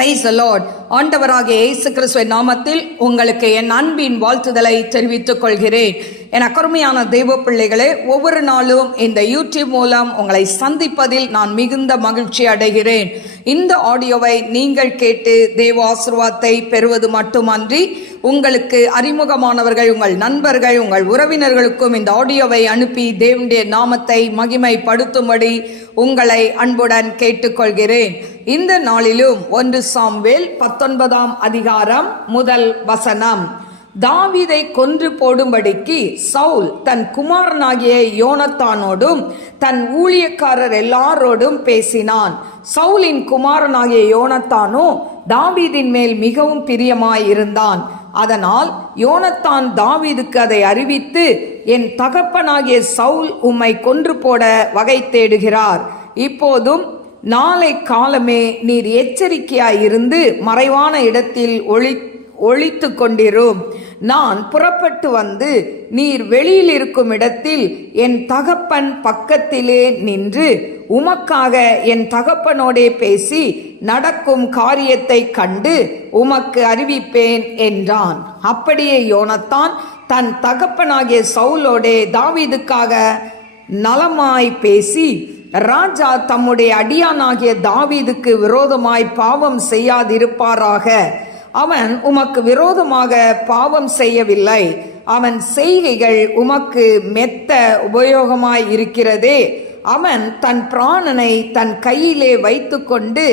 Praise the Lord. ஆண்டவராகிய இயேசு கிறிஸ்துவின் நாமத்தில் உங்களுக்கு என் அன்பின் வாழ்த்துதலை தெரிவித்துக் கொள்கிறேன். என் அருமையான தெய்வ பிள்ளைகளே, ஒவ்வொரு நாளும் இந்த யூடியூப் மூலம் உங்களை சந்திப்பதில் நான் மிகுந்த மகிழ்ச்சி அடைகிறேன். இந்த ஆடியோவை நீங்கள் கேட்டு தேவ ஆசீர்வாதத்தை பெறுவது மட்டுமன்றி, உங்களுக்கு அறிமுகமானவர்கள், உங்கள் நண்பர்கள், உங்கள் உறவினர்களுக்கும் இந்த ஆடியோவை அனுப்பி தேவனுடைய நாமத்தை மகிமைப்படுத்தும்படி உங்களை அன்புடன் கேட்டுக்கொள்கிறேன். இந்த நாளிலும் 1 சாமுவேல் 19ஆம் அதிகாரம் முதல் வசனம். தாவீதை கொன்று போடும்படிக்கு சவுல் தன் குமாரனாகிய யோனத்தானோடும் தன் ஊழியக்காரர் எல்லாரோடும் பேசினான். சவுலின் குமாரனாகிய யோனத்தானோ தாவீதின் மேல் மிகவும் பிரியமாயிருந்தான். அதனால் யோனத்தான் தாவீதுக்கு அதை அறிவித்து, என் தகப்பனாகிய சவுல் உம்மை கொன்று போட வகை தேடுகிறார். இப்போதும் நாளை காலமே நீர் எச்சரிக்கையாயிருந்து மறைவான இடத்தில் ஒளித்து கொண்டிரும். நான் புறப்பட்டு வந்து நீர் வெளியில் இருக்கும் இடத்தில் என் தகப்பன் பக்கத்திலே நின்று உமக்காக என் தகப்பனோடே பேசி நடக்கும் காரியத்தை கண்டு உமக்கு அறிவிப்பேன் என்றான். அப்படியே யோனத்தான் தன் தகப்பனாகிய சவுலோடே தாவீதுக்காக நலமாய் பேசி, ராஜா தம்முடைய அடியானாகிய தாவீதுக்கு விரோதமாய் பாவம் செய்யாதிருப்பாராக. அவன் உமக்கு விரோதமாக பாவம் செய்யவில்லை. அவன் செய்கைகள் உமக்கு மெத்த உபயோகமாய் இருக்கிறதே. அவன் தன் பிராணனை தன் கையிலே வைத்து கொண்டு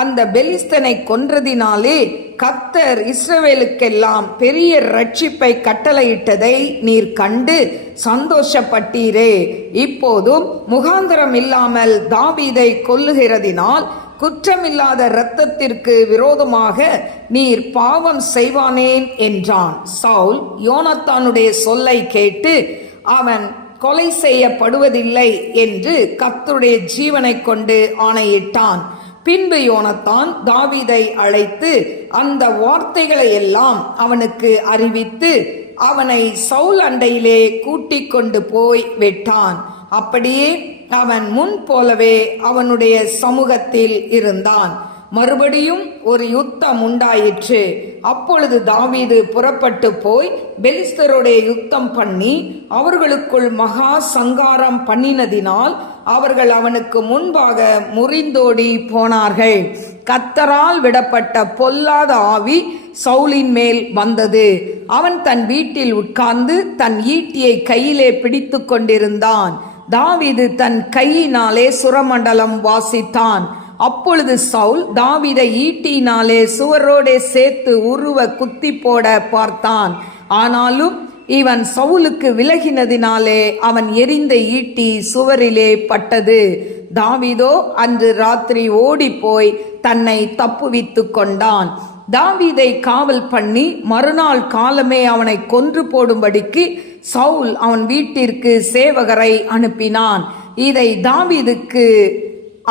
அந்த பெலிஸ்தனை கொன்றதினாலே கர்த்தர் இஸ்ரவேலுக்கெல்லாம் பெரிய ரட்சிப்பை கட்டளையிட்டதை நீர் கண்டு சந்தோஷப்பட்டீரே. இப்போதும் முகாந்திரம் இல்லாமல் தாவீதை கொல்லுகிறதினால் குற்றமில்லாத இரத்தத்திற்கு விரோதமாக நீர் பாவம் செய்வானேன் என்றான். சவுல் யோனத்தானுடைய சொல்லை கேட்டு அவன் கொலை செய்யப்படுவதில்லை என்று கர்த்தருடைய ஜீவனை கொண்டு ஆணையிட்டான். பின்பு யோனத்தான் தாவீதை அழைத்து அந்த வார்த்தைகளை எல்லாம் அவனுக்கு அறிவித்து அவனை சவுல் அண்டையிலே கூட்டிக் கொண்டு போய் விட்டான். அப்படியே அவன் முன் போலவே அவனுடைய சமூகத்தில் இருந்தான். மறுபடியும் ஒரு யுத்தம் உண்டாயிற்று. அப்பொழுது தாவீது புறப்பட்டு போய் பெலிஸ்தருடைய யுத்தம் பண்ணி அவர்களுக்குள் மகா சங்காரம் பண்ணினதினால் அவர்கள் அவனுக்கு முன்பாக முறிந்தோடி போனார்கள். கர்த்தரால் விடப்பட்ட பொல்லாத ஆவி சவுலின் மேல் வந்தது. அவன் தன் வீட்டில் உட்கார்ந்து தன் ஈட்டியை கையிலே பிடித்து கொண்டிருந்தான். தாவீது தன் கையினாலே சுரமண்டலம் வாசித்தான். அப்பொழுது சவுல் தாவீதை ஈட்டினாலே சுவரோடே சேர்த்து உருவ குத்தி போட பார்த்தான். ஆனாலும் இவன் சவுலுக்கு விலகினதினாலே அவன் எரிந்த ஈட்டி சுவரிலே பட்டது. தாவீதோ அன்று ராத்திரி ஓடி போய் தன்னை தப்புவித்து கொண்டான். தாவீதை காவல் பண்ணி மறுநாள் காலமே அவனை கொன்று போடும்படிக்கு சவுல் அவன் வீட்டிற்கு சேவகரை அனுப்பினான். இதை தாவீதுக்கு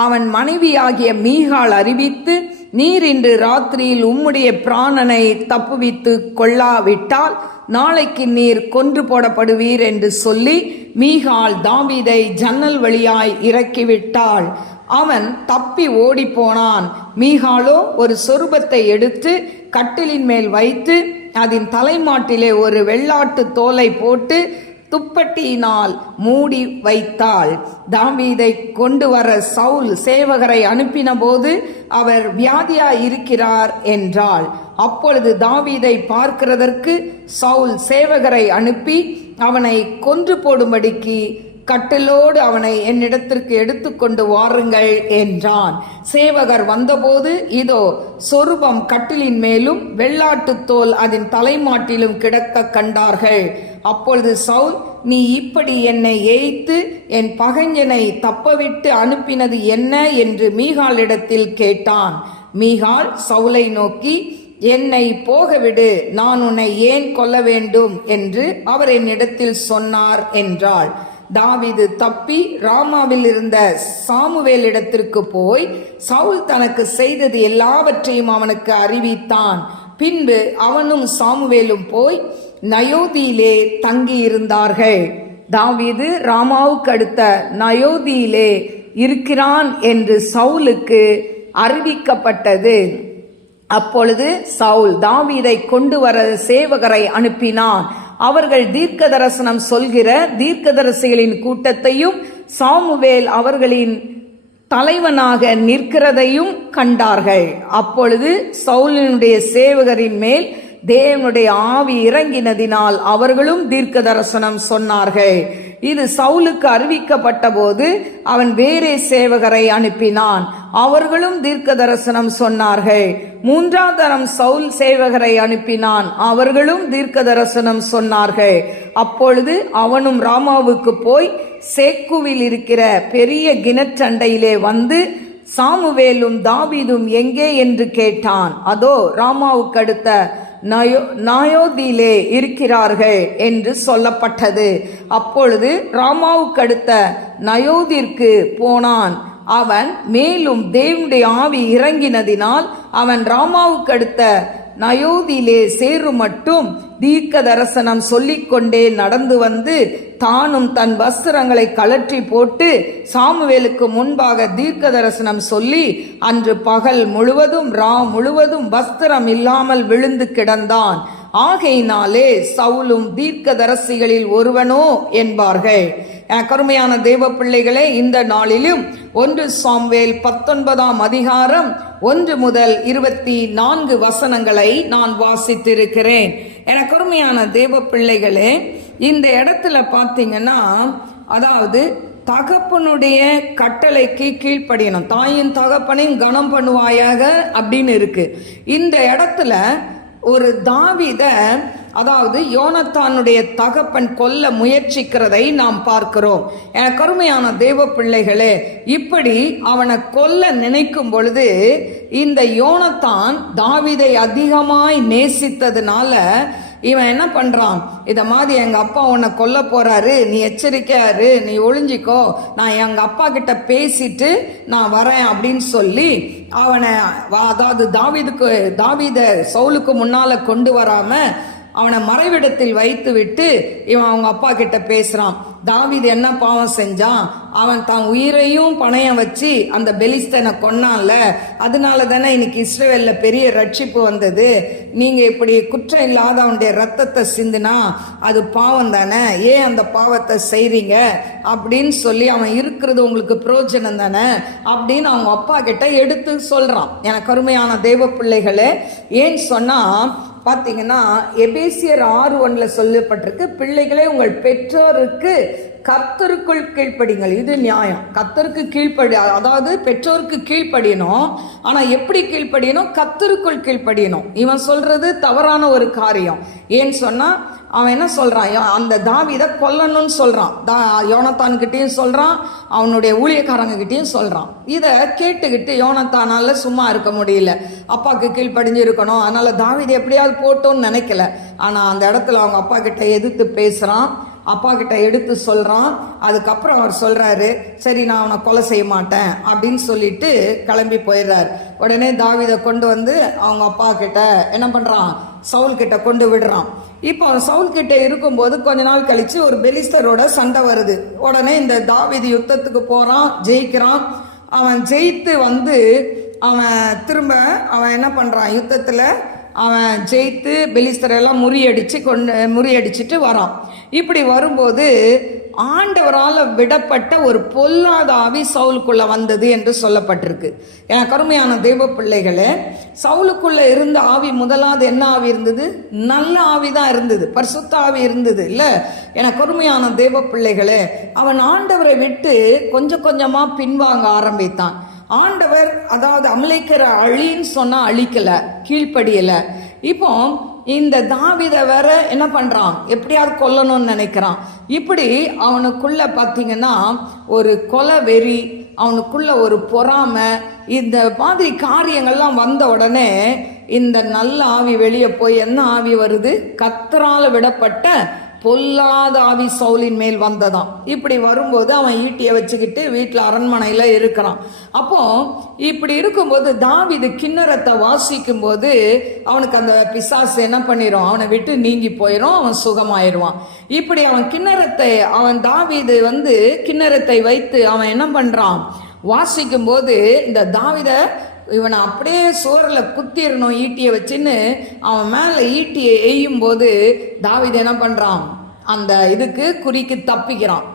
அவன் மனைவியாகிய மீகாள் அறிவித்து, நீர் இன்று ராத்திரியில் உம்முடைய பிராணனை தப்புவித்து கொள்ளாவிட்டால் நாளைக்கு நீர் கொன்று போடப்படுவீர் என்று சொல்லி மீகாள் தாவீதை ஜன்னல் வழியாய் இறக்கிவிட்டாள். அவன் தப்பி ஓடி போனான். மீகாளோ ஒரு சொருபத்தை எடுத்து கட்டிலின் மேல் வைத்து அதன் தலைமாட்டிலே ஒரு வெள்ளாட்டு தோலை போட்டு துப்பட்டியினால் மூடி வைத்தாள். தாவீதை கொண்டு வர சவுல் சேவகரை அனுப்பின போது அவர் வியாதியாய் இருக்கிறார் என்றாள். அப்பொழுது தாவீதை பார்க்கிறதற்கு சவுல் சேவகரை அனுப்பி அவனை கொன்று போடும்படிக்கு கட்டிலோடு அவனை என்னிடத்திற்கு எடுத்துக்கொண்டு வாருங்கள் என்றான். சேவகர் வந்தபோது இதோ சொரூபம் கட்டிலின் மேலும் வெள்ளாட்டு தோல் அதன் தலைமாட்டிலும் கிடக்க கண்டார்கள். அப்பொழுது சவுல், நீ இப்படி என்னை ஏய்த்து என் பகைஞனை தப்பவிட்டு அனுப்பினது என்ன என்று மீகாளிடத்தில் கேட்டான். மீகாள் சவுலை நோக்கி, என்னை போகவிடு, நான் உன்னை ஏன் கொல்ல வேண்டும் என்று அவர் என்னிடத்தில் சொன்னார் என்றாள். தாவீது தப்பி ராமாவில் இருந்த சாமுவேலிடத்திற்கு போய் சவுல் தனக்கு செய்தது எல்லாவற்றையும் அவனுக்கு அறிவித்தான். பின்பு அவனும் சாமுவேலும் போய் நயோதியிலே தங்கி இருந்தார்கள். தாவீது ராமாவுக்கு அடுத்த நயோதியிலே இருக்கிறான் என்று சவுலுக்கு அறிவிக்கப்பட்டது. அப்பொழுது சவுல் தாவீதை கொண்டு வர சேவகரை அனுப்பினான். அவர்கள் தீர்க்க தரிசனம் சொல்கிற தீர்க்கதரிசிகளின் கூட்டத்தையும் சாமுவேல் அவர்களின் தலைவனாக நிற்கிறதையும் கண்டார்கள். அப்பொழுது சவுலினுடைய சேவகரின் மேல் தேவனுடைய ஆவி இறங்கினதினால் அவர்களும் தீர்க்க தரிசனம் சொன்னார்கள். இது சவுலுக்கு அறிவிக்கப்பட்ட போது அவன் வேறே சேவகரை அனுப்பினான். அவர்களும் தீர்க்க தரிசனம் சொன்னார்கள். மூன்றாம் தரம் சவுல் சேவகரை அனுப்பினான். அவர்களும் தீர்க்க தரிசனம் சொன்னார்கள். அப்பொழுது அவனும் ராமாவுக்கு போய் சேக்குவில் இருக்கிற பெரிய கிணற்றண்டையிலே வந்து சாமுவேலும் தாவீதும் எங்கே என்று கேட்டான். அதோ ராமாவுக்கு அடுத்த நாயோதிலே இருக்கிறார்கள் என்று சொல்லப்பட்டது. அப்பொழுது ராமாவுக்கு அடுத்த நயோதிற்கு போனான். அவன் மேலும் தேவனுடைய ஆவி இறங்கினதினால் அவன் ராமாவுக்கு அடுத்த நயோதிலே சேரும் மட்டும் தீர்க்க தரிசனம் சொல்லிக்கொண்டே நடந்து வந்து தானும் தன் வஸ்திரங்களை கழற்றி போட்டு சாமுவேலுக்கு முன்பாக தீர்க்க தரிசனம் சொல்லி அன்று பகல் முழுவதும் முழுவதும் வஸ்திரம் இல்லாமல் விழுந்து கிடந்தான். ஆகையினாலே சவுலும் தீர்க்க தரிசிகளில் ஒருவனோ என்பார்கள். கருமையான தேவ பிள்ளைகளே, இந்த நாளிலும் 1 சாமுவேல் 19ஆம் அதிகாரம் 1 முதல் 24 வசனங்களை நான் வாசித்திருக்கிறேன். கருமையான தேவ பிள்ளைகளே, இந்த இடத்துல பார்த்தீங்கன்னா, அதாவது தகப்பனுடைய கட்டளைக்கு கீழ்ப்படியணும். தாயின் தகப்பனையும் கனம் பண்ணுவாயாக அப்படின்னு இருக்கு. இந்த இடத்துல ஒரு தாவீத, அதாவது யோனத்தானுடைய தகப்பன் கொல்ல முயற்சிக்கிறதை நாம் பார்க்கிறோம். கருமையான தேவ பிள்ளைகளே, இப்படி அவனை கொல்ல நினைக்கும் பொழுது இந்த யோனத்தான் தாவீதை அதிகமாய் நேசித்ததுனால இவன் என்ன பண்றான், இத மாதிரி எங்க அப்பா உன்னை கொல்ல போறாரு, நீ எச்சரிக்கையாரு, நீ ஒளிஞ்சிக்கோ, நான் எங்க அப்பா கிட்ட பேசிட்டு நான் வரேன் அப்படின்னு சொல்லி அவனை, அதாவது தாவீத சவுலுக்கு முன்னால கொண்டு வராம அவனை மறைவிடத்தில் வைத்து விட்டு இவன் அவங்க அப்பா கிட்ட பேசுறான். தாவீது என்ன பாவம் செஞ்சான், அவன் தான் உயிரையும் பணையம் வச்சு அந்த பெலிஸ்தனை கொன்னான்ல, அதனால தானே இன்னைக்கு இஸ்ரவேல்ல பெரிய ரட்சிப்பு வந்தது. நீங்க இப்படி குற்றம் இல்லாத அவனுடைய ரத்தத்தை சிந்தினா அது பாவம் தானே, ஏன் அந்த பாவத்தை செய்றீங்க அப்படின்னு சொல்லி அவன் இருக்கிறது உங்களுக்கு பிரயோஜனம் தானே அப்படின்னு அவங்க அப்பா கிட்ட எடுத்து சொல்றான். எனக்கு அருமையான தேவ பிள்ளைகளே, ஏன் சொன்னா பார்த்தீங்கன்னா எபேசியர் 6:1 சொல்லப்பட்டிருக்கு, பிள்ளைகளே உங்கள் பெற்றோருக்கு கர்த்தருக்குள் கீழ்ப்படிங்கள். இது நியாயம். கர்த்தருக்கு கீழ்ப்படி, அதாவது பெற்றோருக்கு கீழ்ப்படியணும். ஆனால் எப்படி கீழ்ப்படியணும்? கர்த்தருக்குள் கீழ்ப்படியணும். இவன் சொல்றது தவறான ஒரு காரியம். ஏன்னு சொன்னா அவன் என்ன சொல்றான், அந்த தாவீதை கொல்லணும்னு சொல்றான். யோனத்தான் கிட்டையும் சொல்றான், அவனுடைய ஊழியக்காரங்க கிட்டையும் சொல்றான். இதை கேட்டுக்கிட்டு யோனத்தானால சும்மா இருக்க முடியல. அப்பாவுக்கு கீழ்ப்படிஞ்சு இருக்கணும், அதனால தாவீதை எப்படியாவது போட்டோன்னு நினைக்கல. ஆனா அந்த இடத்துல அவங்க அப்பா கிட்ட எதிர்த்து பேசுறான், அப்பா கிட்ட எடுத்து சொல்றான். அதுக்கப்புறம் அவர் சொல்றாரு, சரி நான் அவனை கொலை செய்ய மாட்டேன் அப்படின்னு சொல்லிட்டு கிளம்பி போயிடுறாரு. உடனே தாவீதை கொண்டு வந்து அவங்க அப்பா கிட்ட என்ன பண்றான், சவுல் கிட்ட கொண்டு விடுறான். இப்போ சவுல் கிட்ட இருக்கும்போது கொஞ்ச நாள் கழிச்சு ஒரு பெலிஸ்தரோட சண்டை வருது. உடனே இந்த தாவீது யுத்தத்துக்கு போறான், ஜெயிக்கிறான். அவன் ஜெயித்து வந்து அவன் திரும்ப அவன் என்ன பண்றான், யுத்தத்துல அவன் ஜெயித்து பெலிஸ்தரெல்லாம் முறியடிச்சிட்டு வரான். இப்படி வரும்போது ஆண்டவரால் விடப்பட்ட ஒரு பொல்லாத ஆவி சவுலுக்குள்ள வந்தது என்று சொல்லப்பட்டிருக்கு. எனக்கு அருமையான தேவ பிள்ளைகளே, சவுலுக்குள்ள இருந்த ஆவி முதலாவது என்ன ஆவி இருந்தது? நல்ல ஆவி தான் இருந்தது, பரிசுத்த ஆவி இருந்தது இல்ல. எனக்கு அருமையான தேவ பிள்ளைகளே, அவன் ஆண்டவரை விட்டு கொஞ்சம் கொஞ்சமா பின்வாங்க ஆரம்பித்தான். ஆண்டவர், அதாவது அமலேக்கரை அழின்னு சொன்னா அழிக்கல, கீழ்ப்படியல. இப்போ இந்த தாவீதை வேற என்ன பண்றான், எப்படியாவது கொல்லணும்னு நினைக்கிறான். இப்படி அவனுக்குள்ள பார்த்தீங்கன்னா ஒரு கொலை வெறி, அவனுக்குள்ள ஒரு பொறாமை, இந்த மாதிரி காரியங்கள்லாம் வந்த உடனே இந்த நல்ல ஆவி வெளியே போய் என்ன ஆவி வருது, கர்த்தரால விடப்பட்ட பொல்லாத ஆவி சவுலின் மேல் வந்ததாம். இப்படி வரும்போது அவன் ஈட்டியை வச்சுக்கிட்டு வீட்டில் அரண்மனையில் இருக்கிறான். அப்போ இப்படி இருக்கும்போது தாவீது கிண்ணறத்தை வாசிக்கும் போது அவனுக்கு அந்த பிசாசு என்ன பண்ணிடும், அவனை விட்டு நீங்கி போயிடும், அவன் சுகமாயிருவான். இப்படி அவன் தாவீது வந்து கிண்ணறத்தை வைத்து அவன் என்ன பண்றான், வாசிக்கும் போது இந்த தாவீதை இவனை அப்படியே சோறில் குத்திடணும் ஈட்டியை வச்சுன்னு அவன் மேலே ஈட்டியை எய்யும் போது தாவீது என்ன பண்ணுறான், அந்த இதுக்கு குறிக்கு தப்பிக்கிறான்.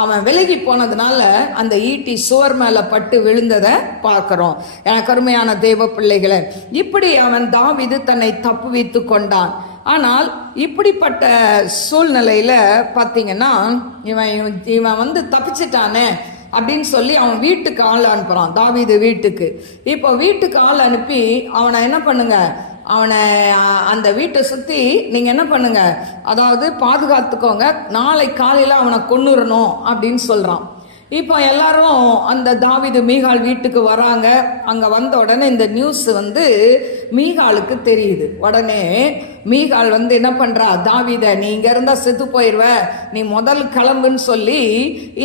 அவன் விலகி போனதுனால அந்த ஈட்டி சுவர் மேலே பட்டு விழுந்ததை பார்க்குறோம். எனக்கு அருமையான தேவ பிள்ளைகளை, இப்படி அவன் தாவீது தன்னை தப்புவித்து கொண்டான். ஆனால் இப்படிப்பட்ட சூழ்நிலையில் பார்த்தீங்கன்னா இவன் தப்பிச்சிட்டானே அப்படின்னு சொல்லி அவன் வீட்டுக்கு ஆள் அனுப்புகிறான், தாவீது வீட்டுக்கு. இப்போ வீட்டுக்கு ஆள் அனுப்பி அவனை என்ன பண்ணுங்க, அவனை அந்த வீட்டை சுற்றி நீங்கள் என்ன பண்ணுங்க, அதாவது பாதுகாத்துக்கோங்க, நாளை காலையில் அவனை கொன்னுறணும் அப்படின்னு சொல்கிறான். இப்போ எல்லாரும் அந்த தாவீது மீகாள் வீட்டுக்கு வராங்க. அங்கே வந்த உடனே இந்த நியூஸ் மீகாளுக்கு தெரியுது. உடனே மீகாள் என்ன பண்ணுறா, தாவீதை நீ இங்கே இருந்தால் செத்து போயிடுவ, நீ முதல் கிளம்புன்னு சொல்லி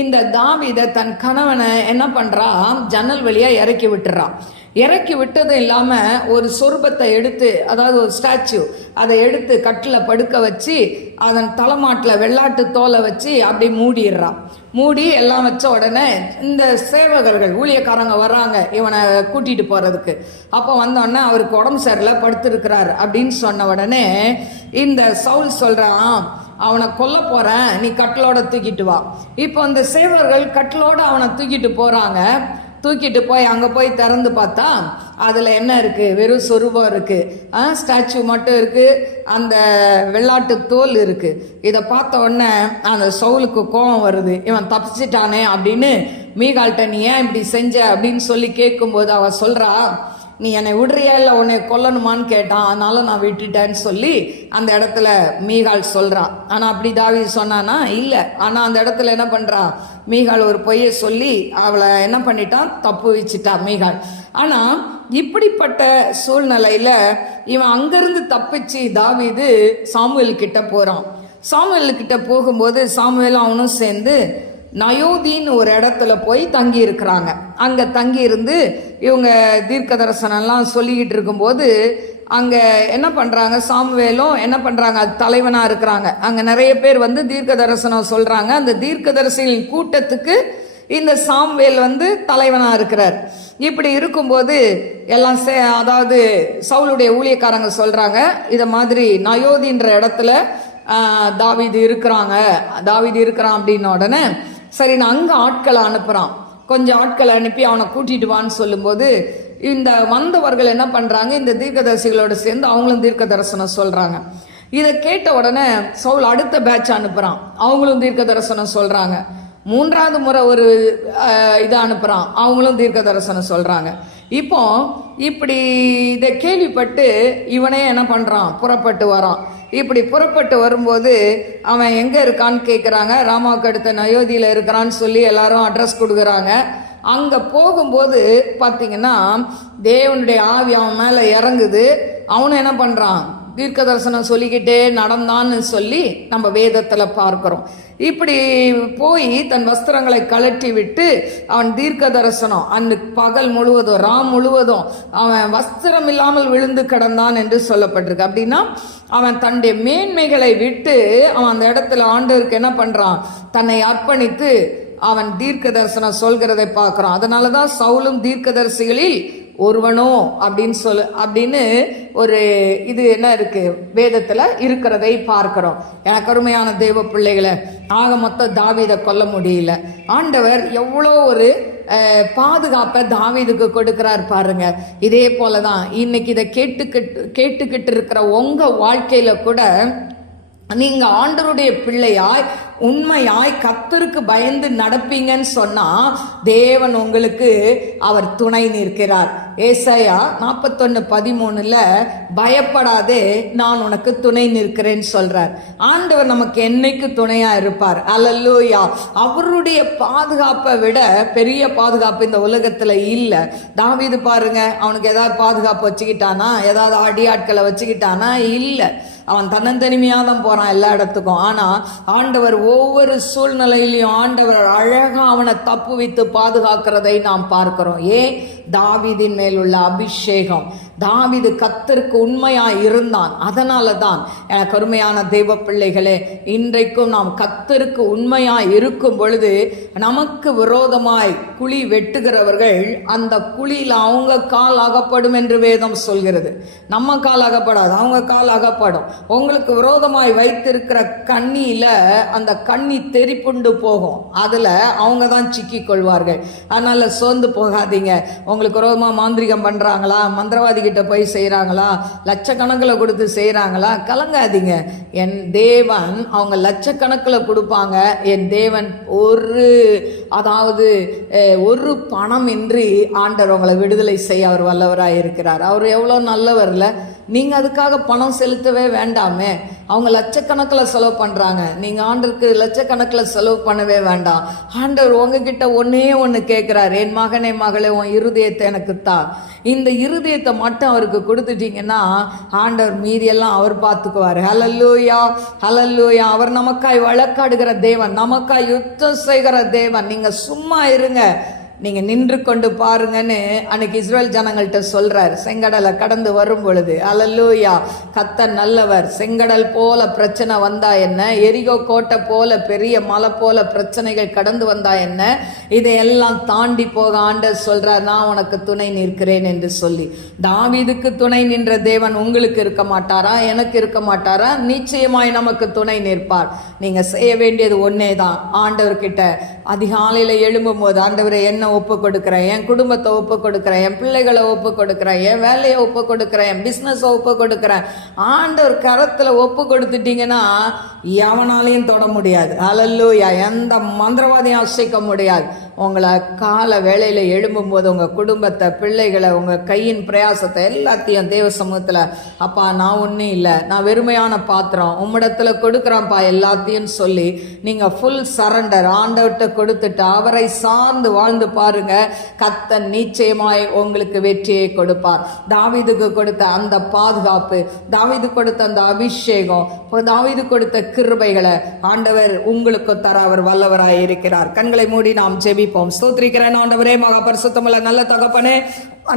இந்த தாவீதை தன் கணவனை என்ன பண்ணுறா, ஜன்னல் வழியாக இறக்கி விட்டுறா. இறக்கி விட்டதும் இல்லாமல் ஒரு சொருபத்தை எடுத்து, அதாவது ஒரு ஸ்டாச்சு, அதை எடுத்து கட்டில் படுக்க வச்சு அதன் தலைமாட்டில் வெள்ளாட்டு தோலை வச்சு அப்படி மூடிடுறான். மூடி எல்லாம் வச்ச உடனே இந்த சேவகர்கள் ஊழியக்காரங்க வர்றாங்க இவனை கூட்டிகிட்டு போகிறதுக்கு. அப்போ வந்தோடனே அவருக்கு உடம்பு சரியில்லை, படுத்துருக்கிறார் அப்படின்னு சொன்ன உடனே இந்த சவுல் சொல்கிறான், அவனை கொல்ல போகிறேன், நீ கட்டிலோட தூக்கிட்டு வா. இப்போ அந்த சேவகர்கள் கட்டிலோட அவனை தூக்கிட்டு போகிறாங்க. தூக்கிட்டு போய் அங்கே போய் திறந்து பார்த்தா அதில் என்ன இருக்குது, வெறும் சொரூபம் இருக்குது, ஸ்டாச்சு மட்டும் இருக்குது, அந்த வெள்ளாட்டு தோல் இருக்குது. இதை பார்த்த உடனே அந்த சவுலுக்கு கோபம் வருது, இவன் தப்பிச்சிட்டானே அப்படின்னு. மீகாள்கிட்ட நீ ஏன் இப்படி செஞ்ச அப்படின்னு சொல்லி கேட்கும்போது அவள் சொல்கிறா, நீ என்னை விடுறியா இல்லை உன்னை கொல்லணுமான்னு கேட்டான், அதனால நான் விட்டுட்டேன்னு சொல்லி அந்த இடத்துல மீகாள் சொல்கிறா. ஆனால் அப்படி தாவீது சொன்னானா இல்லை. ஆனால் அந்த இடத்துல என்ன பண்ணுறா, மீகாள் ஒரு பொய்யை சொல்லி அவளை என்ன பண்ணிட்டான், தப்பு வச்சுட்டா மீகாள். ஆனால் இப்படிப்பட்ட சூழ்நிலையில் இவன் அங்கேருந்து தப்பிச்சு தாவீது சாமுவேல் கிட்ட போகிறான். சாமுவேல் கிட்ட போகும்போது சாமுவேலும் அவனும் சேர்ந்து நயோதின்னு ஒரு இடத்துல போய் தங்கி இருக்கிறாங்க. அங்கே தங்கி இருந்து இவங்க தீர்க்க தரிசனம்லாம் சொல்லிக்கிட்டு இருக்கும்போது அங்கே என்ன பண்ணுறாங்க, சாமுவேலும் என்ன பண்ணுறாங்க, அது தலைவனாக இருக்கிறாங்க. அங்கே நிறைய பேர் தீர்க்க தரிசனம் சொல்கிறாங்க. அந்த தீர்க்க தரிசனின் கூட்டத்துக்கு இந்த சாமுவேல் தலைவனாக இருக்கிறார். இப்படி இருக்கும்போது எல்லாம் அதாவது சவுலுடைய ஊழியக்காரங்க சொல்கிறாங்க, இதை மாதிரி நயோதின்ற இடத்துல தாவீது இருக்கிறான் அப்படின்ன உடனே சரி நான் அங்கே ஆட்களை அனுப்புகிறான். கொஞ்சம் ஆட்களை அனுப்பி அவனை கூட்டிட்டு வான்னு சொல்லும்போது இந்த வந்தவர்கள் என்ன பண்ணுறாங்க, இந்த தீர்க்கதரிசிகளோடு சேர்ந்து அவங்களும் தீர்க்க தரிசனம் சொல்கிறாங்க. இதை கேட்ட உடனே சவுல் அடுத்த பேட்ச் அனுப்புகிறான், அவங்களும் தீர்க்க தரிசனம் சொல்கிறாங்க. மூன்றாவது முறை ஒரு இதை அனுப்புகிறான், அவங்களும் தீர்க்க தரிசனம் சொல்கிறாங்க. இப்போ இப்படி இதை கேள்விப்பட்டு இவனே என்ன பண்ணுறான், புறப்பட்டு வரான். இப்படி புறப்பட்டு வரும்போது அவன் எங்கே இருக்கான்னு கேட்குறாங்க. ராமாவுக்கு அடுத்த நயோதியில் இருக்கிறான்னு சொல்லி எல்லாரும் அட்ரஸ் கொடுக்குறாங்க. அங்கே போகும்போது பார்த்தீங்கன்னா தேவனுடைய ஆவி அவன் மேலே இறங்குது. அவனும் என்ன பண்ணுறான், தீர்க்க தரிசனம் சொல்லிக்கிட்டே நடந்தான்னு சொல்லி நம்ம வேதத்தில் பார்க்குறோம். இப்படி போய் தன் வஸ்திரங்களை கழட்டி விட்டு அவன் தீர்க்க தரிசனம் அன்னைக்கு பகல் முழுவதும் ராம் முழுவதும் அவன் வஸ்திரம் இல்லாமல் விழுந்து கிடந்தான் என்று சொல்லப்பட்டிருக்கு. அப்படின்னா அவன் தன்னுடைய மேன்மைகளை விட்டு அவன் அந்த இடத்துல ஆண்டவருக்கு என்ன பண்ணுறான், தன்னை அர்ப்பணித்து அவன் தீர்க்க தரிசனம் சொல்கிறதை பார்க்குறான். அதனால தான் சவுலும் தீர்க்கதரிசிகளில் ஒருவனோ அப்படின்னு ஒரு இது என்ன இருக்கு வேதத்தில் இருக்கிறதை பார்க்கிறோம். எனக்கு அருமையான தேவ பிள்ளைகளை, ஆக மொத்தம் தாவீதை கொல்ல முடியல. ஆண்டவர் எவ்வளோ ஒரு பாதுகாப்பை தாவீதுக்கு கொடுக்கிறார் பாருங்க. இதே போலதான் இன்னைக்கு இதை கேட்டுக்கிட்டு இருக்கிற உங்க வாழ்க்கையில கூட நீங்க ஆண்டவருடைய பிள்ளையாய் உண்மையாய் கர்த்தருக்கு பயந்து நடப்பீங்கன்னு சொன்னா தேவன் உங்களுக்கு அவர் துணை நிற்கிறார். ஏசாயா 41:13 பயப்படாதே நான் உனக்கு துணை நிற்கிறேன்னு சொல்றார். ஆண்டவர் நமக்கு என்னைக்கு துணையா இருப்பார். அல்லேலூயா. அவருடைய பாதுகாப்பை விட பெரிய பாதுகாப்பு இந்த உலகத்துல இல்லை. தாவீது பாருங்க, அவனுக்கு ஏதாவது பாதுகாப்பு வச்சுக்கிட்டானா, ஏதாவது அடியாட்களை வச்சுக்கிட்டானா? இல்லை. அவன் தன்னந்தனிமையாக தான் போகிறான் எல்லா இடத்துக்கும். ஆனால் ஆண்டவர் ஒவ்வொரு சூழ்நிலையிலையும் ஆண்டவர் அழகாக அவனை தப்பு வைத்து பாதுகாக்கிறதை நாம் பார்க்கிறோம். ஏன்? தாவீதின் மேல் உள்ள அபிஷேகம். தாவீது கர்த்தருக்கு உண்மையாய் இருந்தான். அதனால தான் கருமையான தெய்வ பிள்ளைகளே, இன்றைக்கும் நாம் கர்த்தருக்கு உண்மையாய் இருக்கும் பொழுது நமக்கு விரோதமாய் குழி வெட்டுகிறவர்கள் அந்த குழியில் அவங்க கால் அகப்படும் என்று வேதம் சொல்கிறது. நம்ம கால் அகப்படாது, அவங்க கால் அகப்படும். உங்களுக்கு விரோதமாய் வைத்திருக்கிற கண்ணியில அந்த கண்ணி தெரிப்புண்டு போகும், அதுல அவங்க தான் சிக்கி கொள்வார்கள். அதனால சோர்ந்து போகாதீங்க. உங்களுக்கு விரோதமா மாந்திரிகம் பண்றாங்களா, மந்திரவாதி கிட்ட போய் செய்யறாங்களா, லட்சக்கணக்கில் கொடுத்து செய்யறாங்களா, கலங்காதீங்க. என் தேவன் அவங்க லட்சக்கணக்கில் கொடுப்பாங்க. என் தேவன் ஒரு பணம் இன்றி ஆண்டவர் உங்களை விடுதலை செய்ய அவர் வல்லவராக இருக்கிறார். அவர் எவ்வளோ நல்லவர்ல. நீங்க அதுக்காக பணம் செலுத்தவே வேண்டாமே. அவங்க லட்சக்கணக்கில் செலவு பண்றாங்க, நீங்க ஆண்டவருக்கு லட்சக்கணக்கில் செலவு பண்ணவே வேண்டாம். ஆண்டவர் உங்ககிட்ட ஒன்று கேட்கிறார், என் மகனே மகளே, உன் இருதயத்தை எனக்கு தான். இந்த இருதயத்தை மட்டும் அவருக்கு கொடுத்துட்டீங்கன்னா ஆண்டவர் மீதியெல்லாம் அவர் பார்த்துக்குவார். ஹல்லேலூயா, ஹல்லேலூயா. அவர் நமக்காய் வழக்காடுகிற தேவன், நமக்காய் யுத்தம் செய்கிற தேவன். நீங்க சும்மா இருங்க, நீங்க நின்று கொண்டு பாருங்கன்னு அன்னைக்கு இஸ்ரேல் ஜனங்கள்கிட்ட சொல்றார். செங்கடலை கடந்து வரும் பொழுது அல்லேலூயா, கர்த்தர் நல்லவர். செங்கடல் போல பிரச்சனை வந்தா என்ன, எரிகோ கோட்டை போல பெரிய மலை போல பிரச்சனைகள் கடந்து வந்தா என்ன, இதையெல்லாம் தாண்டி போக ஆண்டவர் சொல்றார், நான் உனக்கு துணை நிற்கிறேன் என்று சொல்லி. தாவீதுக்கு துணை நின்ற தேவன் உங்களுக்கு இருக்க மாட்டாரா, எனக்கு இருக்க மாட்டாரா? நிச்சயமாய் நமக்கு துணை நிற்பார். நீங்க செய்ய வேண்டியது ஒன்னே தான். ஆண்டவர்கிட்ட அதிகாலையில எழும்பும் போது, ஆண்டவரை என்ன ஒப்பு கொடுக்கிறேன், என் குடும்பத்தை ஒப்பு கொடுக்கிறேன், என் பிள்ளைகளை ஒப்பு கொடுக்கிறேன், என் வேலையை ஒப்பு கொடுக்கிறேன், என் பிசினஸ் ஒப்பு கொடுக்கிறேன். ஆண்டவர் கரத்துல ஒப்பு கொடுத்துட்டீங்கன்னா எவனாலையும் தொட முடியாது. ஹல்லேலூயா. எந்த மந்திரவாதியும் அசைக்க முடியாது. உங்களை கால வேளையில எழும்பும் போது உங்க குடும்பத்தை, பிள்ளைகளை, உங்க கையின் பிரயாசத்தை எல்லாத்தையும் தேவ சமூகத்துல, அப்பா நான் ஒன்றும் இல்லை, நான் வெறுமையான பாத்திரம், உம்மிடத்துல கொடுக்குறேன்ப்பா எல்லாத்தையும் சொல்லி நீங்க ஃபுல் சரண்டர் ஆண்டவர்கிட்ட கொடுத்துட்டு அவரை சார்ந்து வாழ்ந்து பாருங்க. கர்த்தர் நிச்சயமாய் உங்களுக்கு வெற்றியை கொடுப்பார். தாவீதுக்கு கொடுத்த அந்த பாதுகாப்பு, தாவீது கொடுத்த அந்த அபிஷேகம், தாவீது கொடுத்த கிருபைகளை ஆண்டவர் உங்களுக்கு தர அவர் வல்லவராய் இருக்கிறார். கண்களை மூடி நாம் ஜெபிப்போம். ஸ்தோத்திரிக்கிறேன் ஆண்டவரே, மகா பரிசுத்தமுள்ள நல்ல தகப்பனே,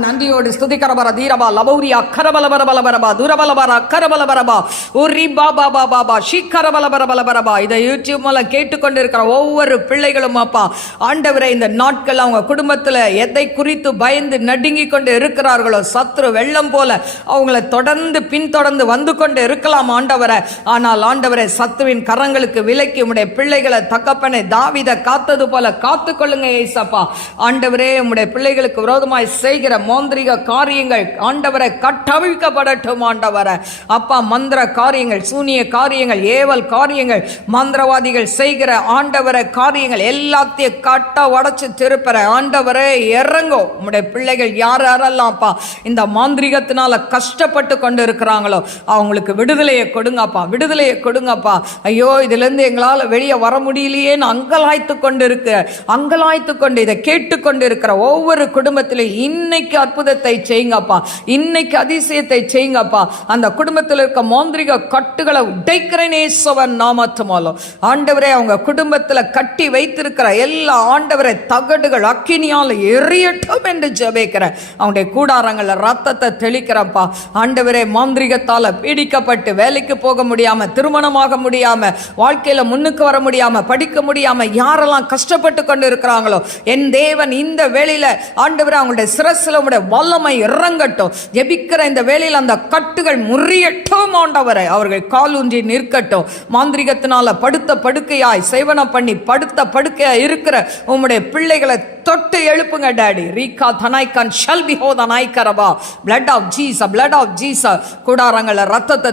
நன்றியோடு ஸ்துதிக்கரபர தீரபா லபௌரியா கரபலபரபலபரபா துரபலபர கரபலபரபா உரி பாபா பாபா ஷிக்கரபலபரபலபரபா. இதை யூடியூப் மூலம் கேட்டுக்கொண்டிருக்கிற ஒவ்வொரு பிள்ளைகளும் அப்பா ஆண்டவரை இந்த நாட்கள் அவங்க குடும்பத்தில் எதை குறித்து பயந்து நடுங்கி கொண்டு இருக்கிறார்களோ, சத்ரு வெள்ளம் போல அவங்களை தொடர்ந்து பின்தொடர்ந்து வந்து கொண்டு இருக்கலாம் ஆண்டவரை. ஆனால் ஆண்டவரை சத்துருவின் கரங்களுக்கு விலக்கி உம்முடைய பிள்ளைகளை தகப்பனை தாவீதை காத்தது போல காத்து கொள்ளுங்க ஏசப்பா. ஆண்டவரே, உம்முடைய பிள்ளைகளுக்கு விரோதமாய் செய்கிற மாந்திரிக காரியங்கள் ஆண்டவரை கட்டவிழ்க்கப்படட்டும் ஆண்டவரை. அப்பா மந்திர காரியங்கள், சூனிய காரியங்கள், ஏவல் காரியங்கள், மந்திரவாதிகள் செய்கிற ஆண்டவரை காரியங்கள் எல்லாத்தையும் கட்ட உடைச்சு திருப்பற ஆண்டவரே இறங்கோ. உம்முடைய பிள்ளைகள் யாரெல்லாம்ப்பா இந்த மாந்திரிகத்தினால கஷ்டப்பட்டு கொண்டு இருக்கிறாங்களோ அவங்களுக்கு விடுதலையை கொடுங்கப்பா, விடுதலையை கொடுங்கப்பா. ஐயோ இதுல இருந்து எங்களால் வெளியே வர முடியலையேன்னு அங்கலாய்த்து கொண்டு இதை கேட்டுக்கொண்டு இருக்கிற ஒவ்வொரு குடும்பத்திலும் இன்னைக்கு அற்புதத்தை செய்யுங்கப்பா, இன்னைக்கு அதிசயத்தை செய்யுங்கப்பா. அந்த குடும்பத்தில் இருக்க மாந்திரிக கட்டுகளை உடைக்கிறேன் இயேசுவின் நாமத்தினால. ஆண்டவரே, அவங்க குடும்பத்தில் கட்டி வைத்திருக்கிற எல்லா ஆண்டவரை தகடுகள் அக்கினியால் எரியட்டும் என்று ஜெபிக்கிறேன். அவங்களுடைய கூடாரங்கள ரத்தத்தை தெளிக்கிறப்பா. ஆண்டவரே, மாந்திரிகத்தால பீடிக்கப்பட்டு வேலைக்கு போக முடியாம, திருமணமாக முடியாம, வாழ்க்கையில முன்னுக்கு வர முடியாம, படிக்க முடியாம யாரெல்லாம் கஷ்டப்பட்டு கொண்டு இருக்கிறாங்களோ என் தேவன் இந்த வேளையில ஆண்டவரே அவங்களுடைய சிரசில் உம்முடைய வல்லமை இறங்கட்டும். ஜெபிக்கிற இந்த வேளையில் அந்த கட்டுகள் முறியட்டும் ஆண்டவரை. அவர்கள் காலூன்றி நிற்கட்டும். மாந்திரிகத்தினால படுத்த படுக்கையாய் சேவன பண்ணி படுத்த படுக்கையாய் இருக்கிற உம்முடைய பிள்ளைகளை தொட்டு எழுப்புங்க டாடி. ரீகா தனாய்கான் ஷல் பி ஹோ தனாய்கரபா. Blood of Jesus, blood of Jesus. கூடாரங்கள ரத்தத்தை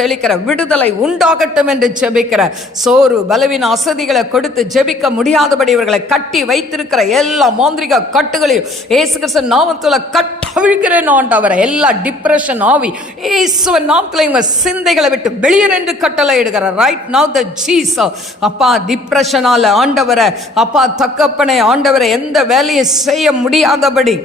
தெளிக்கிற விடுதலை உண்டாகட்டும் என்று ஜெபிக்கிற சோறு பலவீன அசதிகளை கொடுத்து ஜெபிக்க முடியாதபடி இவர்களை கட்டி வைத்திருக்கிற எல்லா மாந்திரிக கட்டுகளையும் இயேசு கிறிஸ்து நாமத்துல கட்டவிழ்கிறேன் ஆண்டவரே. எல்லா டிப்ரெஷன் ஆவி இயேசுவின் நாமத்துல இவங்க சிந்தைகளை விட்டு வெளியேறு என்று கட்டளை இடுகிற ரைட் நவ தி ஜீசஸ். அப்பா டிப்ரெஷனால ஆண்டவரே, அப்பா தகப்பனே ஆண்டவரே, எந்த வேலையை செய்ய முடியாதபடி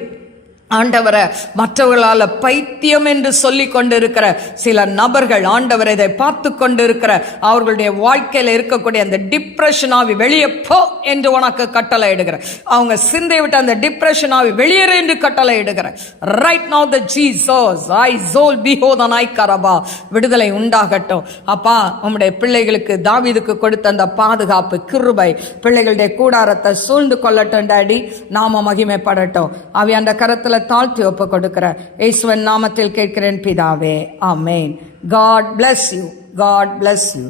ஆண்டவரை மற்றவர்களால் பைத்தியம் என்று சொல்லி கொண்டிருக்கிற சில நபர்கள், ஆண்டவரை இதை பார்த்து கொண்டிருக்கிற அவர்களுடைய வாழ்க்கையில் இருக்கக்கூடிய அந்த டிப்ரெஷன் ஆவி வெளியே போ என்று உனக்கு கட்டளை இடுகிறேன். அவங்க சிந்தை விட்டு அந்த டிப்ரெஷன் ஆவி வெளியேறு என்று கட்டளை இடுகிறேன். ரைட் நவ த ஜீசஸ் ஐ சோல் பிஹோத் அன் ஐ கரபா, விடுதலை உண்டாகட்டும். அப்பா, உம்முடைய பிள்ளைகளுக்கு தாவீதுக்கு கொடுத்த அந்த பாதுகாப்பு கிருபை பிள்ளைகளுடைய கூடாரத்தை சூழ்ந்து கொள்ளட்டும். டாடி, நாம மகிமைப்படட்டும். அவை அந்த கரத்தில் தாழ்த்தி ஒப்பு கொடுக்கிற இயேசுவின் நாமத்தில் கேட்கிறேன் பிதாவே, ஆமென். God bless you. God bless you.